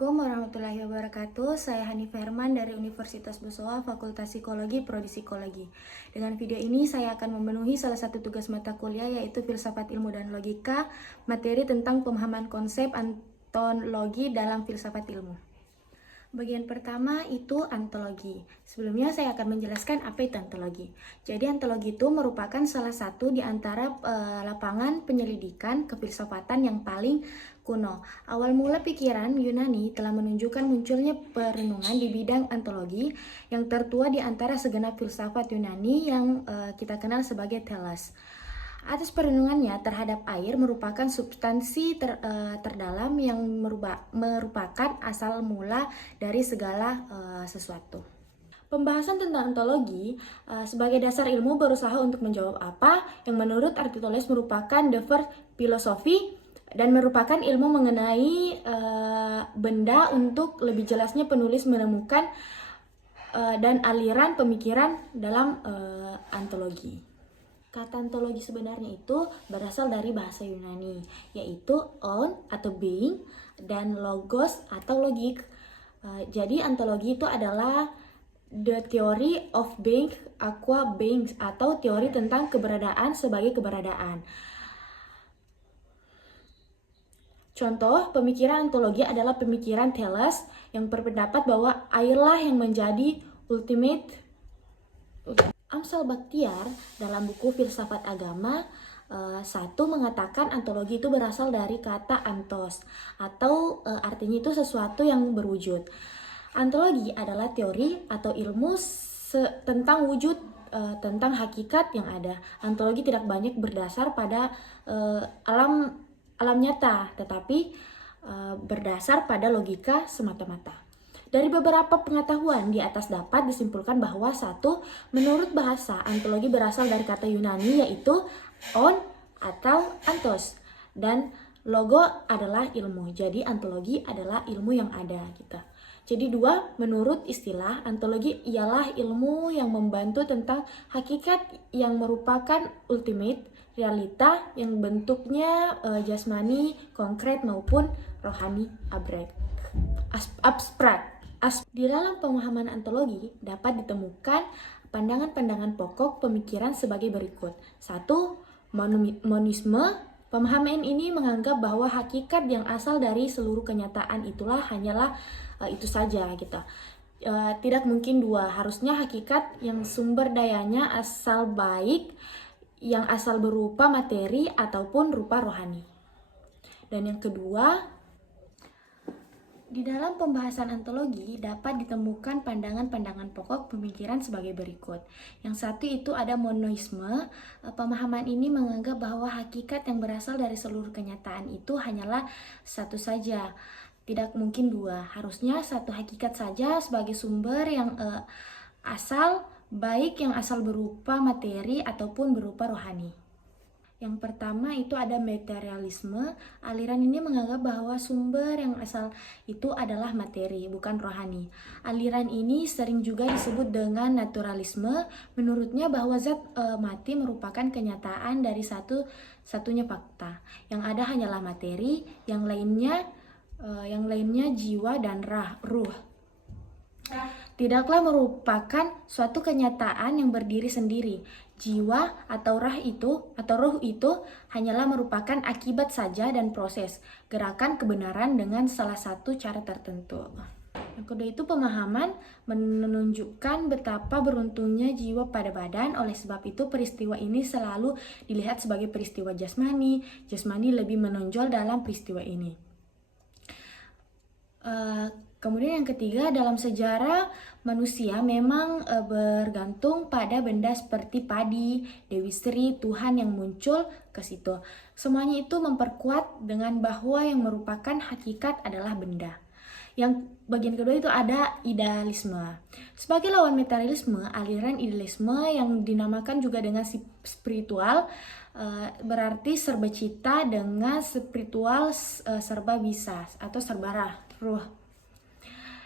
Assalamualaikum warahmatullahi wabarakatuh. Saya Hanif Herman dari Universitas Bosowa, Fakultas Psikologi, Prodi Psikologi. Dengan video ini saya akan memenuhi salah satu tugas mata kuliah yaitu Filsafat Ilmu dan Logika, materi tentang pemahaman konsep ontologi dalam filsafat ilmu. Bagian pertama itu ontologi. Sebelumnya saya akan menjelaskan apa itu ontologi. Jadi ontologi itu merupakan salah satu di antara lapangan penyelidikan kefilsafatan yang paling kuno. Awal mula pikiran Yunani telah menunjukkan munculnya perenungan di bidang ontologi yang tertua di antara segenap filsafat Yunani yang kita kenal sebagai Thales. Atas perenungannya terhadap air merupakan substansi terdalam yang merupakan asal mula dari segala sesuatu. Pembahasan tentang ontologi sebagai dasar ilmu berusaha untuk menjawab apa yang menurut Aristoteles merupakan the first philosophy dan merupakan ilmu mengenai benda. Untuk lebih jelasnya penulis menemukan dan aliran pemikiran dalam ontologi. Kata ontologi sebenarnya itu berasal dari bahasa Yunani, yaitu on atau being dan logos atau logik. Jadi ontologi itu adalah the theory of being aqua being atau teori tentang keberadaan sebagai keberadaan. Contoh pemikiran ontologi adalah pemikiran Thales yang berpendapat bahwa airlah yang menjadi ultimate. Amsal Bakhtiar dalam buku Filsafat Agama 1 mengatakan ontologi itu berasal dari kata antos atau artinya itu sesuatu yang berwujud. Ontologi adalah teori atau ilmu tentang wujud, tentang hakikat yang ada. Ontologi tidak banyak berdasar pada alam nyata, tetapi berdasar pada logika semata-mata. Dari beberapa pengetahuan di atas dapat disimpulkan bahwa 1. Menurut bahasa, ontologi berasal dari kata Yunani yaitu on atau antos dan logo adalah ilmu. Jadi ontologi adalah ilmu yang ada gitu. Jadi 2. Menurut istilah, ontologi ialah ilmu yang membantu tentang hakikat yang merupakan ultimate, realita yang bentuknya jasmani, konkret maupun rohani, abstrak. Di dalam pemahaman ontologi dapat ditemukan pandangan-pandangan pokok pemikiran sebagai berikut. 1. Monisme. Pemahaman ini menganggap bahwa hakikat yang asal dari seluruh kenyataan itulah hanyalah itu saja gitu. Tidak mungkin 2. Harusnya hakikat yang sumber dayanya asal baik, yang asal berupa materi ataupun rupa rohani. Dan yang kedua, di dalam pembahasan ontologi dapat ditemukan pandangan-pandangan pokok pemikiran sebagai berikut. Yang 1 itu ada monoisme. Pemahaman ini menganggap bahwa hakikat yang berasal dari seluruh kenyataan itu hanyalah satu saja. Tidak mungkin 2. Harusnya satu hakikat saja sebagai sumber yang asal, baik yang asal berupa materi ataupun berupa rohani. Yang pertama itu ada materialisme. Aliran ini menganggap bahwa sumber yang asal itu adalah materi, bukan rohani. Aliran ini sering juga disebut dengan naturalisme. Menurutnya bahwa zat mati merupakan kenyataan dari satunya fakta. Yang ada hanyalah materi, yang lainnya jiwa dan ruh. Tidaklah merupakan suatu kenyataan yang berdiri sendiri. Jiwa atau ruh itu hanyalah merupakan akibat saja dan proses gerakan kebenaran dengan salah satu cara tertentu. Yang kedua itu pemahaman menunjukkan betapa beruntungnya jiwa pada badan. Oleh sebab itu peristiwa ini selalu dilihat sebagai peristiwa jasmani. Jasmani lebih menonjol dalam peristiwa ini. Kemudian yang ketiga, dalam sejarah manusia memang bergantung pada benda seperti padi, Dewi Sri, Tuhan yang muncul ke situ. Semuanya itu memperkuat dengan bahwa yang merupakan hakikat adalah benda. Yang bagian kedua itu ada idealisme. Sebagai lawan materialisme, aliran idealisme yang dinamakan juga dengan spiritual berarti serba cita dengan spiritual serba bisa atau serba ruh.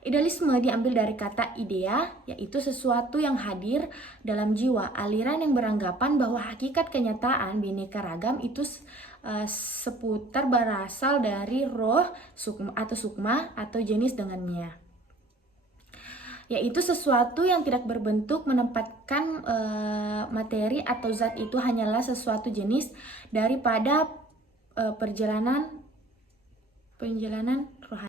Idealisme diambil dari kata idea, yaitu sesuatu yang hadir dalam jiwa, aliran yang beranggapan bahwa hakikat kenyataan bineka ragam itu seputar berasal dari roh, sukma atau jenis dengannya, yaitu sesuatu yang tidak berbentuk, menempatkan materi atau zat itu hanyalah sesuatu jenis daripada perjalanan rohani.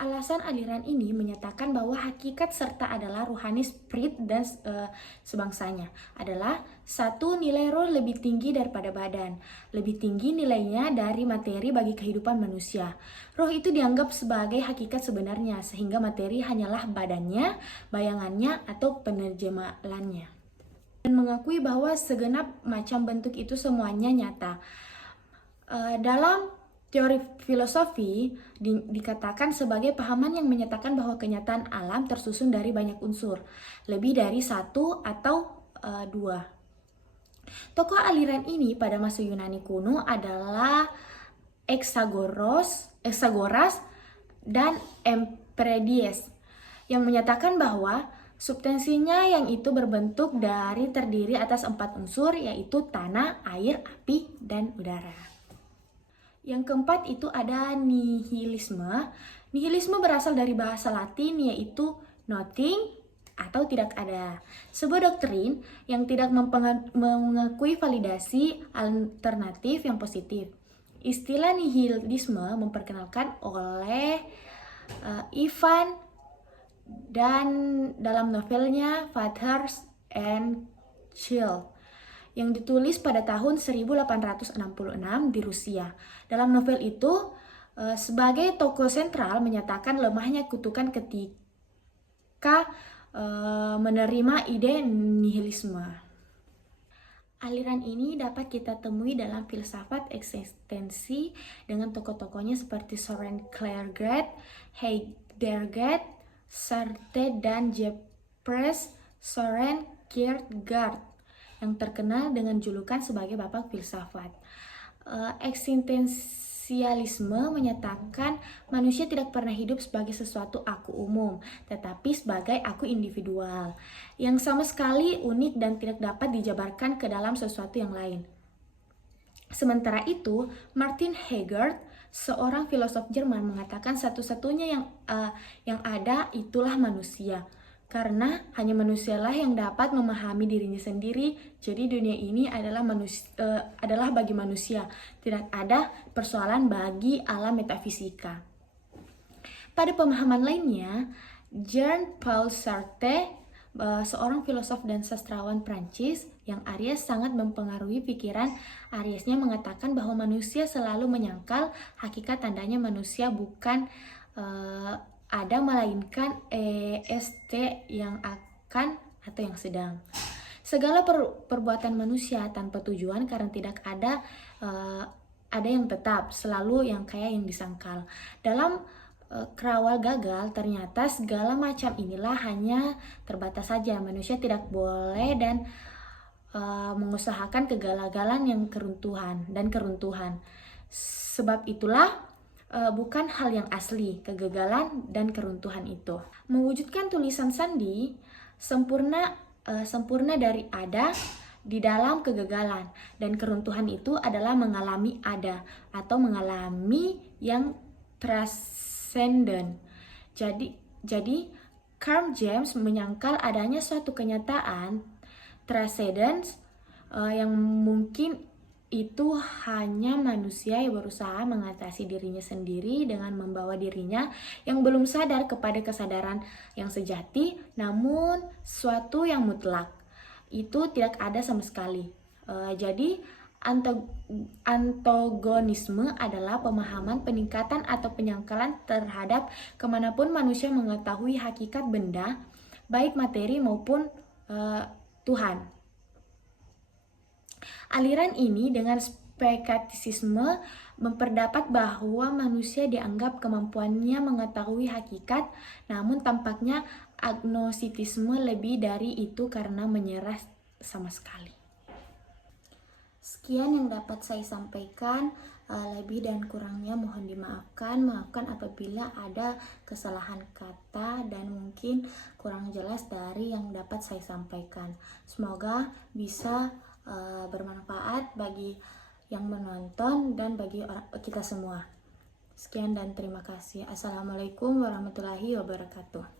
Alasan aliran ini menyatakan bahwa hakikat serta adalah rohani, spirit, dan sebangsanya adalah satu, nilai roh lebih tinggi daripada badan, lebih tinggi nilainya dari materi bagi kehidupan manusia. Roh itu dianggap sebagai hakikat sebenarnya, sehingga materi hanyalah badannya, bayangannya, atau penerjemahannya. Dan mengakui bahwa segenap macam bentuk itu semuanya nyata. Dalam teori filosofi dikatakan sebagai pahaman yang menyatakan bahwa kenyataan alam tersusun dari banyak unsur, lebih dari satu atau dua. Tokoh aliran ini pada masa Yunani kuno adalah Exagoras dan Emperides, yang menyatakan bahwa substansinya yang itu berbentuk terdiri atas 4 unsur, yaitu tanah, air, api, dan udara. Yang keempat itu ada nihilisme. Nihilisme berasal dari bahasa Latin, yaitu nothing atau tidak ada. Sebuah doktrin yang tidak mengakui validasi alternatif yang positif. Istilah nihilisme memperkenalkan oleh Ivan dan dalam novelnya Fathers and Child yang ditulis pada tahun 1866 di Rusia. Dalam novel itu, sebagai tokoh sentral menyatakan lemahnya kutukan ketika menerima ide nihilisme. Aliran ini dapat kita temui dalam filsafat eksistensi dengan tokoh-tokohnya seperti Søren Kierkegaard, Heidegger, Sartre, dan Jeffers. Søren Kierkegaard yang terkenal dengan julukan sebagai bapak filsafat. Eksistensialisme menyatakan manusia tidak pernah hidup sebagai sesuatu aku umum, tetapi sebagai aku individual, yang sama sekali unik dan tidak dapat dijabarkan ke dalam sesuatu yang lain. Sementara itu, Martin Heidegger, seorang filosof Jerman, mengatakan satu-satunya yang ada itulah manusia. Karena hanya manusialah yang dapat memahami dirinya sendiri, jadi dunia ini adalah bagi manusia. Tidak ada persoalan bagi alam metafisika. Pada pemahaman lainnya, Jean-Paul Sartre, seorang filosof dan sastrawan Prancis yang Aries sangat mempengaruhi pikiran Ariesnya, mengatakan bahwa manusia selalu menyangkal hakikat tandanya manusia bukan ada melainkan est yang akan atau yang sedang. Segala perbuatan manusia tanpa tujuan karena tidak ada yang tetap, selalu yang kayak yang disangkal. Dalam kerawal gagal, ternyata segala macam inilah hanya terbatas saja. Manusia tidak boleh dan mengusahakan kegagalan yang keruntuhan. Sebab itulah bukan hal yang asli, kegagalan dan keruntuhan itu. Mewujudkan tulisan Sandi, sempurna dari ada di dalam kegagalan, dan keruntuhan itu adalah mengalami ada atau mengalami yang transcendent. Jadi Carl James menyangkal adanya suatu kenyataan transcendence yang mungkin itu hanya manusia yang berusaha mengatasi dirinya sendiri dengan membawa dirinya yang belum sadar kepada kesadaran yang sejati, namun suatu yang mutlak. Itu tidak ada sama sekali. Jadi antagonisme adalah pemahaman peningkatan atau penyangkalan terhadap kemanapun manusia mengetahui hakikat benda, baik materi maupun Tuhan. Aliran ini dengan spekulasisme memperdapat bahwa manusia dianggap kemampuannya mengetahui hakikat, namun tampaknya agnostisisme lebih dari itu karena menyerah sama sekali. Sekian yang dapat saya sampaikan. Lebih dan kurangnya mohon dimaafkan. Maafkan apabila ada kesalahan kata dan mungkin kurang jelas dari yang dapat saya sampaikan. Semoga bisa bermanfaat bagi yang menonton dan bagi kita semua. Sekian dan terima kasih. Assalamualaikum warahmatullahi wabarakatuh.